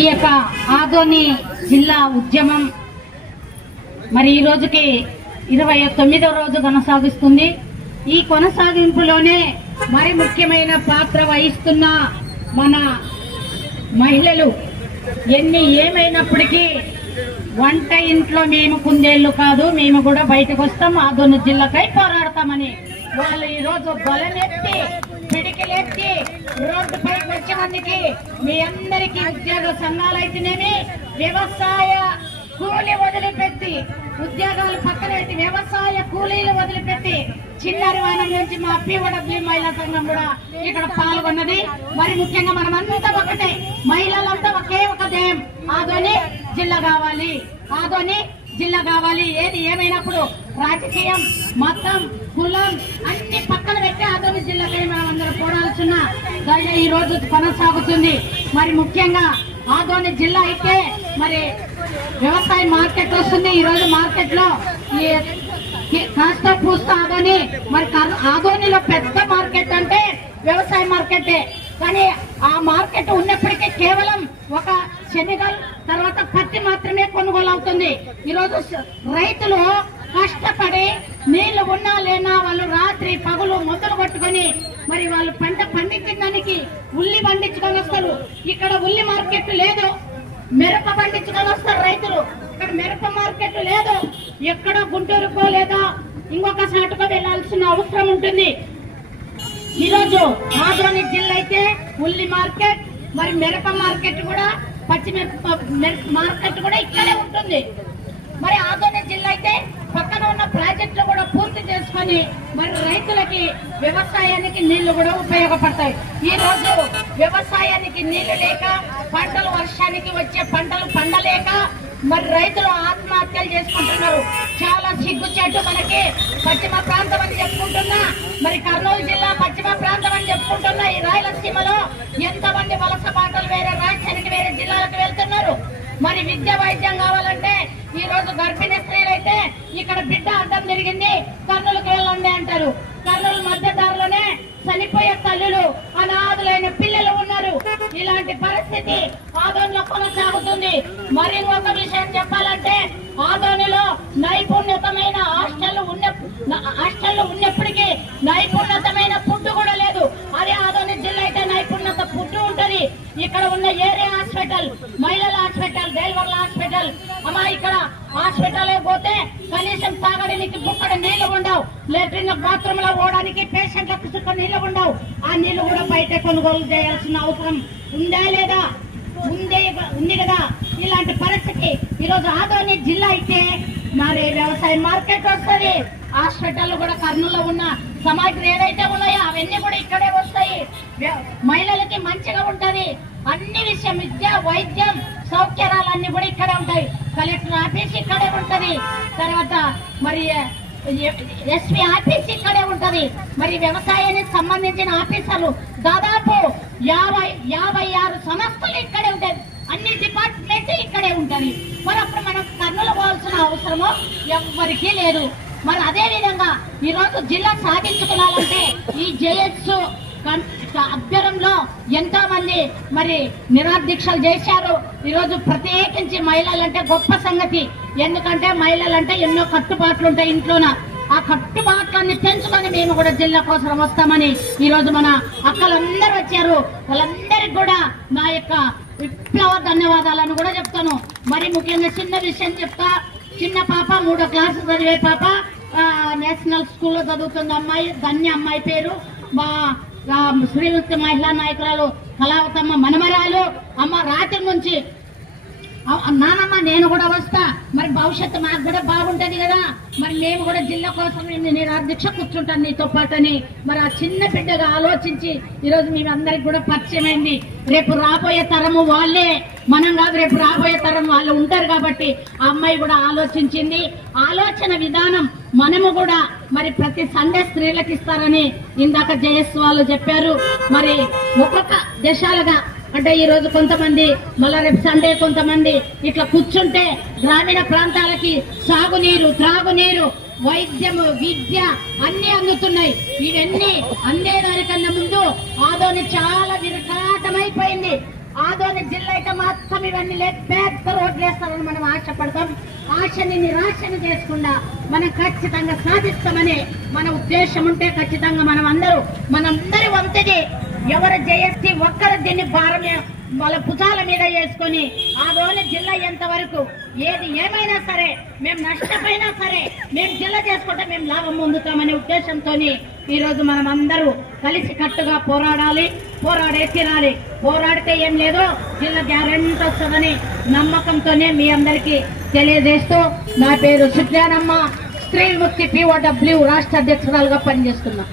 ఈ యొక్క ఆదోని జిల్లా ఉద్యమం మరి ఈ రోజుకి 29వ రోజు కొనసాగిస్తుంది. ఈ కొనసాగింపులోనే మరి ముఖ్యమైన పాత్ర వహిస్తున్న మన మహిళలు ఏమైనప్పటికీ వంట ఇంట్లో మేము కుందేళ్లు కాదు, మేము కూడా బయటకు వస్తాం, ఆదోని జిల్లాకై పోరాడతామని వాళ్ళు ఈరోజు బలమెత్తి పిడికిలెత్తి రోడ్డుపైకి వచ్చే మందికి మీ అందరికీ ఉద్యోగ సంఘాలు అయితేనేమి, వ్యవసాయ కూలీ వదిలిపెట్టి ఉద్యోగాలు పక్కన పెట్టి వ్యవసాయ కూలీలు వదిలిపెట్టి చిన్నారి వాహనం నుంచి మా POW మహిళా సంఘం కూడా ఇక్కడ పాల్గొన్నది. మరి ముఖ్యంగా మనమంతా ఒకటే, మహిళలంతా ఒకే ఒక ధ్యేయం, ఆదోని జిల్లా కావాలి, ఆదోని జిల్లా కావాలి. ఏది ఏమైనప్పుడు రాజకీయం, మతం, కులం అన్ని పక్కన పెట్టి ఆదోని జిల్లాపై మనం అందరం పోరాల్సిన దయ ఈ రోజు కొనసాగుతుంది. మరి ముఖ్యంగా ఆదోని జిల్లా అయితే మరి వ్యవసాయ మార్కెట్ వస్తుంది. ఈ రోజు మార్కెట్ లో కాస్త పూస్తా ఆదోని, మరి ఆదోనిలో పెద్ద మార్కెట్ అంటే వ్యవసాయ మార్కెటే. కానీ ఆ మార్కెట్ ఉన్నప్పటికీ కేవలం ఒక శనగలు తర్వాత పత్తి మాత్రమే కొనుగోలు అవుతుంది. ఈరోజు రైతులు కష్టపడి నీళ్లు ఉన్నా లేనా వాళ్ళు రాత్రి పగులు మొదలు కొట్టుకొని మరి వాళ్ళు పంట పండించడానికి ఉల్లి పండించుకొని వస్తారు. ఇక్కడ ఉల్లి మార్కెట్ లేదు, మిరప పండించుకొని వస్తారు రైతులు. ఇక్కడ మిరప మార్కెట్ లేదు, ఎక్కడో గుంటూరుకో లేదా ఇంకొక సాటుకో వెళ్లాల్సిన అవసరం ఉంటుంది. ఈరోజు ఆదోని జిల్లా అయితే ఉల్లి మార్కెట్, మరి మిరప మార్కెట్ కూడా, పచ్చిమిరప మార్కెట్ కూడా ఇక్కడే ఉంటుంది. మరి ఆదోని జిల్లా అయితే పక్కన ఉన్న ప్రాజెక్టులు కూడా పూర్తి చేసుకొని మరి రైతులకి వ్యవసాయానికి నీళ్లు కూడా ఉపయోగపడతాయి. ఈ రోజు వ్యవసాయానికి నీళ్లు లేక, పంటలు వర్షానికి వచ్చే పంటలు పండలేక మరి రైతులు ఆత్మహత్యలు చేసుకుంటున్నారు. చాలా సిగ్గుచేటు. మనకి పశ్చిమ ప్రాంతం అని చెప్పుకుంటున్నా, మరి కర్నూలు జిల్లా పశ్చిమ ప్రాంతం అని చెప్పుకుంటున్నా, ఈ రాయలసీమలో ఎంతమంది వలస పాటలు వేరే రాష్ట్రానికి వేరే జిల్లాలకు వెళ్తున్నారు. మరి విద్య వైద్యం కావాలంటే ఈ రోజు గర్భిణీ స్త్రీలు అయితే ఇక్కడ బిడ్డ అడ్డం జరిగింది కర్నూలుకి వెళ్ళండి అంటారు. కర్నూలు మధ్యదారులోనే చనిపోయే తల్లులు, అనాథులైన పిల్లలు ఉన్నారు. ఇలాంటి పరిస్థితి ఆదోనిలో కొనసాగుతుంది. మరి ఇంకొక విషయం చెప్పాలంటే ఆదోనిలో నైపుణ్యతమైన హాస్టల్ ఉన్నప్పటికీ నైపుణ్యతమైన ఫుడ్ కూడా లేదు. అదే ఆదోని జిల్లా అయితే నైపుణ్యత ఫుడ్ ఉంటది. ఇక్కడ ఉన్న ఏరియా హాస్పిటల్, మహిళల హాస్పిటల్, డెలివర్ల హాస్పిటల్, అమ్మా ఇక్కడ హాస్పిటల్ పోతే కనీసం తాగడానికి బుక్కడ నీళ్లు ఉండవు, లెట్రిన్ బాత్రూమ్ లో పోవడానికి పేషెంట్లకు చుక్క నీళ్లు ఉండవు. ఆ నీళ్లు కూడా బయట కొనుగోలు చేయాల్సిన అవసరం ఉందా లేదా? ఉంది కదా. ఇలాంటి పరిస్థితి ఈరోజు ఆదోని జిల్లా అయితే మరి వ్యవసాయ మార్కెట్ వస్తుంది, హాస్పిటల్ కూడా కర్నూలులో ఉన్న సామాగ్రి ఏదైతే ఉన్నాయో అవన్నీ కూడా ఇక్కడే వస్తాయి. మహిళలకి మంచిగా ఉంటది. అన్ని విషయం విద్య, వైద్యం, సౌకర్యాలన్నీ కూడా ఇక్కడే ఉంటాయి. కలెక్టర్ ఆఫీస్ ఇక్కడే ఉంటది, తర్వాత మరి SP ఆఫీస్ ఇక్కడే ఉంటది. మరి వ్యవసాయానికి సంబంధించిన ఆఫీసర్లు దాదాపు 56 సంస్థలు ఇక్కడే ఉంటాయి. అన్ని డిపార్ట్మెంట్ ఇక్కడే ఉంటది. మరి అప్పుడు మనం కర్నూలు పోవాల్సిన అవసరమో ఎవ్వరికీ లేదు. మరి అదే విధంగా ఈరోజు జిల్లా సాధించుకోవాలంటే ఈ JS అభ్యరంలో ఎంతో మంది మరి నిరాదీక్షలు చేశారు. ఈరోజు ప్రత్యేకించి మహిళలంటే గొప్ప సంగతి. ఎందుకంటే మహిళలంటే ఎన్నో కట్టుబాట్లు ఉంటాయి ఇంట్లోన. ఆ కట్టుబాట్లన్నీ తెంచుకొని మేము కూడా జిల్లా కోసం వస్తామని ఈరోజు మన అక్కలందరూ వచ్చారు. వాళ్ళందరికీ కూడా నా యొక్క విప్లవ ధన్యవాదాలను కూడా చెప్తాను. మరి ముఖ్యంగా చిన్న విషయం చెప్తా. చిన్న పాప 3వ క్లాసు చదివే పాప, నేషనల్ స్కూల్లో చదువుతున్న అమ్మాయి, ధన్య అమ్మాయి పేరు. మా శ్రీమతి మహిళా నాయకురాలు కళావతమ్మ మనమరాలు. అమ్మ రాత్రి నుంచి నానమ్మ నేను కూడా వస్తా, మరి భవిష్యత్తు మాకు కూడా బాగుంటది కదా, మరి మేము కూడా జిల్లా కోసం నిరాదీక్ష కూర్చుంటాను నీతో పాటని మరి ఆ చిన్న బిడ్డగా ఆలోచించి ఈరోజు మేము అందరికి కూడా పరిచయం అయింది. రేపు రాబోయే తరము వాళ్ళే, మనం కాదు, రేపు రాబోయే తరం వాళ్ళు ఉంటారు కాబట్టి ఆ అమ్మాయి కూడా ఆలోచించింది. ఆలోచన విధానం మనము కూడా మరి ప్రతి సండే స్త్రీలకు ఇస్తారని ఇందాక JS వాళ్ళు చెప్పారు. మరి ఒక్కొక్క దేశాలుగా అంటే ఈ రోజు కొంతమంది, మళ్ళా రేపు సండే కొంతమంది ఇట్లా కూర్చుంటే గ్రామీణ ప్రాంతాలకి సాగునీరు, త్రాగునీరు, వైద్యము, విద్య అన్ని అందుతున్నాయి. ఇవన్నీ అందేదానికన్నా ముందు ఆదోని చాలా విరకాటమైపోయింది. ఆదోని జిల్లా అయితే మొత్తం ఇవన్నీ లేదు, పెద్ద రోడ్లు వేస్తామని మనం ఆశపడతాం. ఆశని నిరాశని చేసుకుండా మనం ఖచ్చితంగా సాధిస్తామని మన ఉద్దేశం ఉంటే ఖచ్చితంగా మనందరి వంతుది ఎవరు జయస్తి ఒక్కరు దీన్ని భారమే వాళ్ళ భుజాల మీద వేసుకొని ఆదోని జిల్లా ఎంత వరకు ఏది ఏమైనా సరే మేము నష్టపోయినా సరే మేము జిల్లా చేసుకుంటే మేము లాభం పొందుతామనే ఉద్దేశంతో ఈ రోజు మనం అందరూ కలిసి కట్టుగా పోరాడే తీరాలి. పోరాడితే ఏం లేదో జిల్లా గ్యారెంటీ వస్తుందని నమ్మకంతోనే మీ అందరికీ తెలియజేస్తూ, నా పేరు సుజ్ఞానమ్మ, స్త్రీ ముక్తి POW రాష్ట్ర అధ్యక్షురాలుగా పనిచేస్తున్నా.